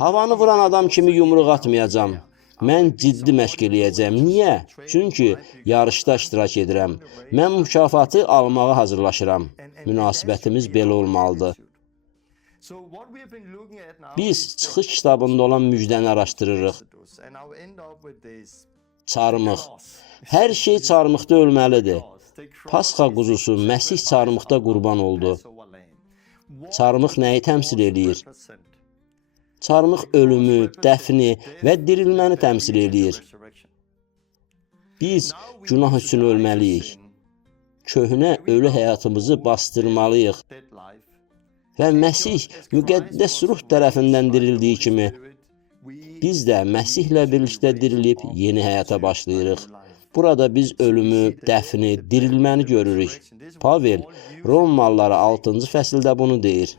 Havanı vuran adam kimi yumruq atmayacam. Mən ciddi məşq eləyəcəm. Niyə? Çünki yarışda iştirak edirəm. Mən mükafatı almağa hazırlaşıram. Münasibətimiz belə olmalıdır. Biz çıxış kitabında olan müjdəni araşdırırıq. Çarmıq. Hər şey çarmıqda ölməlidir. Pasxa quzusu Məsih çarmıqda qurban oldu. Çarmıq nəyi təmsil eləyir? Çarmıq ölümü, dəfni və dirilməni təmsil eləyir. Biz günah üçün ölməliyik. Köhnə ölü həyatımızı bastırmalıyıq. Və Məsih müqəddəs ruh tərəfindən dirildiyi kimi, biz də Məsihlə birlikdə dirilib yeni həyata başlayırıq. Burada biz ölümü, dəfni, dirilməni görürük. Pavel Romalılara 6-cı fəsildə bunu deyir.